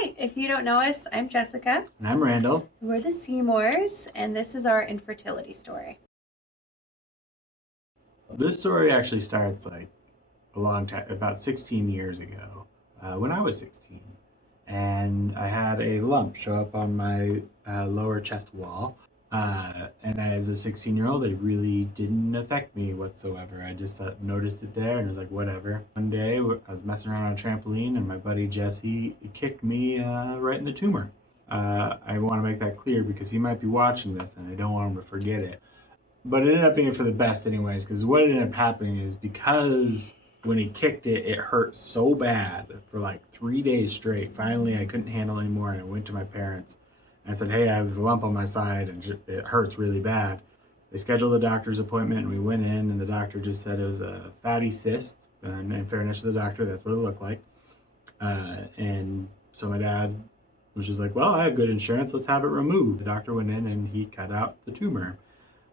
Hi, if you don't know us, I'm Jessica. And I'm Randall. We're the Seymours, and this is our infertility story. This story actually starts like a long time, about 16 years ago, when I was 16. And I had a lump show up on my lower chest wall. And as a 16-year-old, it really didn't affect me whatsoever. I just noticed it there and was like, whatever. One day, I was messing around on a trampoline, and my buddy Jesse kicked me right in the tumor. I want to make that clear because he might be watching this, and I don't want him to forget it. But it ended up being for the best anyways, because what ended up happening is because when he kicked it, it hurt so bad for like 3 days straight. Finally, I couldn't handle it anymore, and I went to my parents. And I said, hey, I have this lump on my side, and it hurts really bad. They scheduled a doctor's appointment, and we went in, and the doctor just said it was a fatty cyst. And in fairness to the doctor, that's what it looked like. And so my dad was just like, well, I have good insurance. Let's have it removed. The doctor went in, and he cut out the tumor.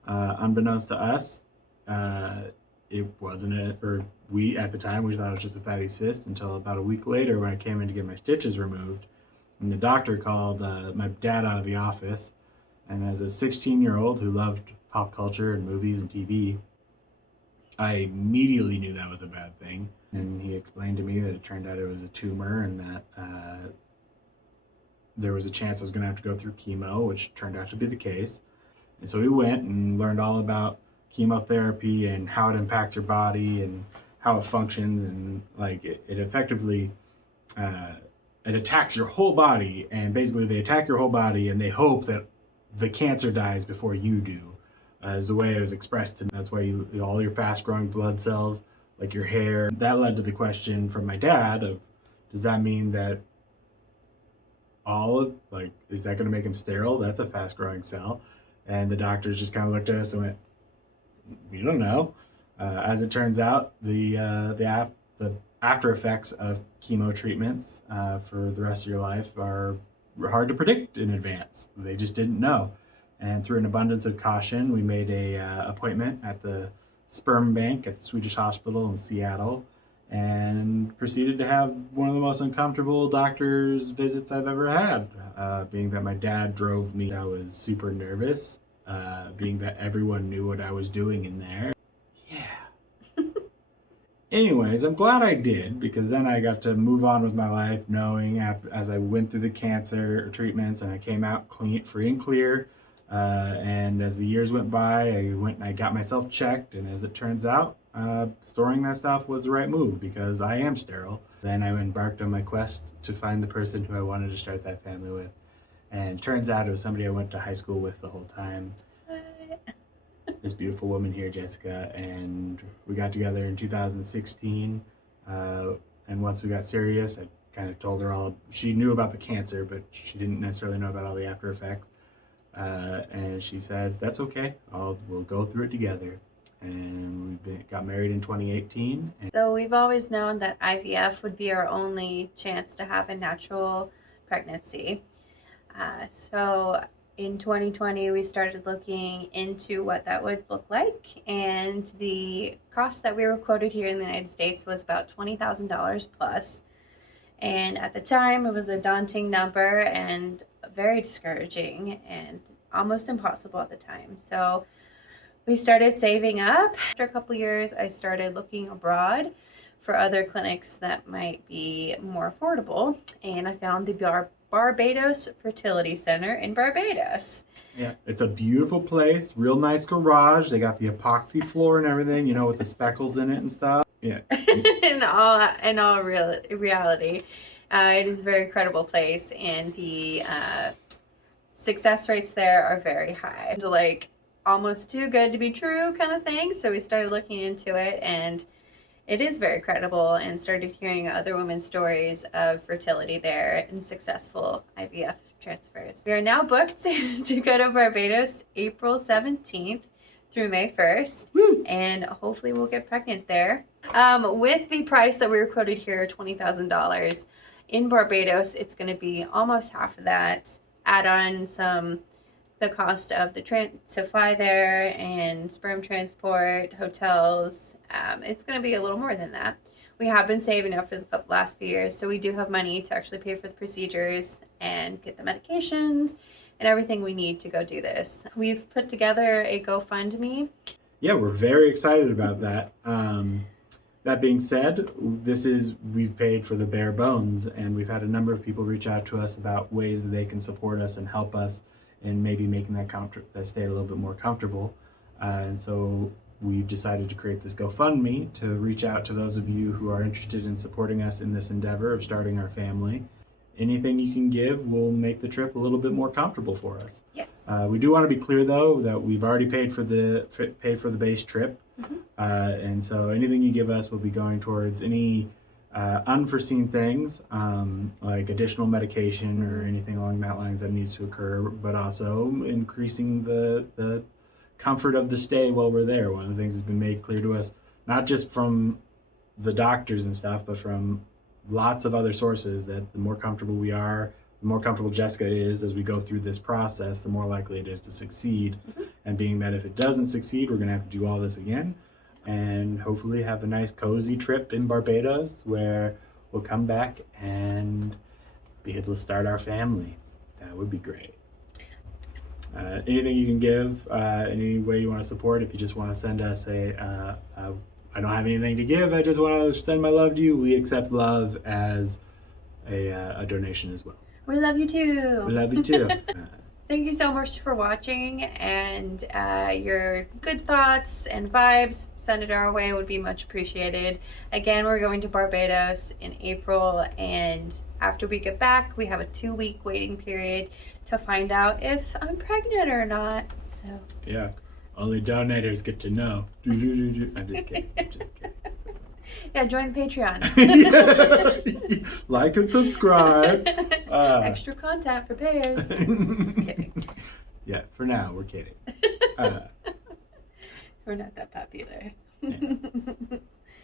Unbeknownst to us, it wasn't we at the time we thought it was just a fatty cyst until about a week later when I came in to get my stitches removed, and the doctor called my dad out of the office. And as a 16-year-old who loved pop culture and movies and TV, I immediately knew that was a bad thing. And he explained to me that it turned out it was a tumor and that there was a chance I was going to have to go through chemo, which turned out to be the case. And so we went and learned all about chemotherapy and how it impacts your body and how it functions, and like it effectively it attacks your whole body, and basically they attack your whole body and they hope that the cancer dies before you do, is the way it was expressed. And that's why all your fast growing blood cells, like your hair, that led to the question from my dad of, does that mean that is that going to make him sterile? That's a fast growing cell. And the doctors just kind of looked at us and went, we don't know. As it turns out, the after effects of chemo treatments for the rest of your life are hard to predict in advance. They just didn't know. And through an abundance of caution, we made a appointment at the sperm bank at the Swedish hospital in Seattle, and proceeded to have one of the most uncomfortable doctor's visits I've ever had. Being that my dad drove me, I was super nervous. Being that everyone knew what I was doing in there. Yeah. Anyways, I'm glad I did, because then I got to move on with my life, knowing as I went through the cancer treatments and I came out clean, free and clear. And as the years went by, I went and I got myself checked, and as it turns out, storing that stuff was the right move because I am sterile. Then I embarked on my quest to find the person who I wanted to start that family with. And it turns out it was somebody I went to high school with the whole time. This beautiful woman here, Jessica, and we got together in 2016. And once we got serious, I kind of told her she knew about the cancer, but she didn't necessarily know about all the after effects. And she said, that's okay, we'll go through it together. And got married in 2018. So we've always known that IVF would be our only chance to have a natural pregnancy. So in 2020, we started looking into what that would look like, and the cost that we were quoted here in the United States was about $20,000 plus. And at the time, it was a daunting number and very discouraging and almost impossible at the time. So we started saving up. After a couple years, I started looking abroad for other clinics that might be more affordable, and I found the Barbados Fertility Centre in Barbados. Yeah, it's a beautiful place, real nice garage. They got the epoxy floor and everything, with the speckles in it and stuff. Yeah. in all reality, it is a very credible place, and the success rates there are very high. Like almost too good to be true kind of thing. So we started looking into it, and it is very credible, and started hearing other women's stories of fertility there and successful IVF transfers. We are now booked to go to Barbados April 17th through May 1st. Woo! And hopefully we'll get pregnant there. With the price that we were quoted here, $20,000, in Barbados, it's going to be almost half of that. Add on the cost of to fly there and sperm transport, hotels. It's going to be a little more than that. we have been saving up for the last few years, so we do have money to actually pay for the procedures and get the medications and everything we need to go do this. We've put together a GoFundMe. Yeah, we're very excited about that. That being said, we've paid for the bare bones, and we've had a number of people reach out to us about ways that they can support us and help us in maybe making that stay a little bit more comfortable. And so we've decided to create this GoFundMe to reach out to those of you who are interested in supporting us in this endeavor of starting our family. Anything you can give will make the trip a little bit more comfortable for us. Yes. We do want to be clear, though, that we've already paid for the base trip, and so anything you give us will be going towards any unforeseen things, like additional medication or anything along that lines that needs to occur, but also increasing the comfort of the stay while we're there. One of the things that's been made clear to us, not just from the doctors and stuff, but from lots of other sources, that the more comfortable we are, the more comfortable Jessica is as we go through this process, the more likely it is to succeed. And being that if it doesn't succeed, we're going to have to do all this again and hopefully have a nice cozy trip in Barbados where we'll come back and be able to start our family. That would be great. Anything you can give, any way you want to support, if you just want to send us I don't have anything to give, I just want to send my love to you, we accept love as a donation as well. We love you too. We love you too. Thank you so much for watching, and your good thoughts and vibes, send it our way, would be much appreciated. Again, we're going to Barbados in April, and after we get back, we have a 2-week waiting period to find out if I'm pregnant or not. So yeah, only donators get to know. I'm just kidding. Yeah, join the Patreon. Like and subscribe. Extra content for payers. Just kidding. Yeah, for now, we're kidding. We're not that popular. Yeah.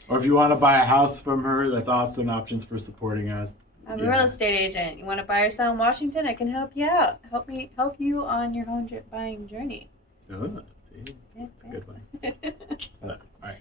Or if you want to buy a house from her, that's also an option for supporting us. I'm a real estate agent. You want to buy or sell in Washington? I can help you out. Help you on your home buying journey. Oh, see? Yeah, Good one. All right.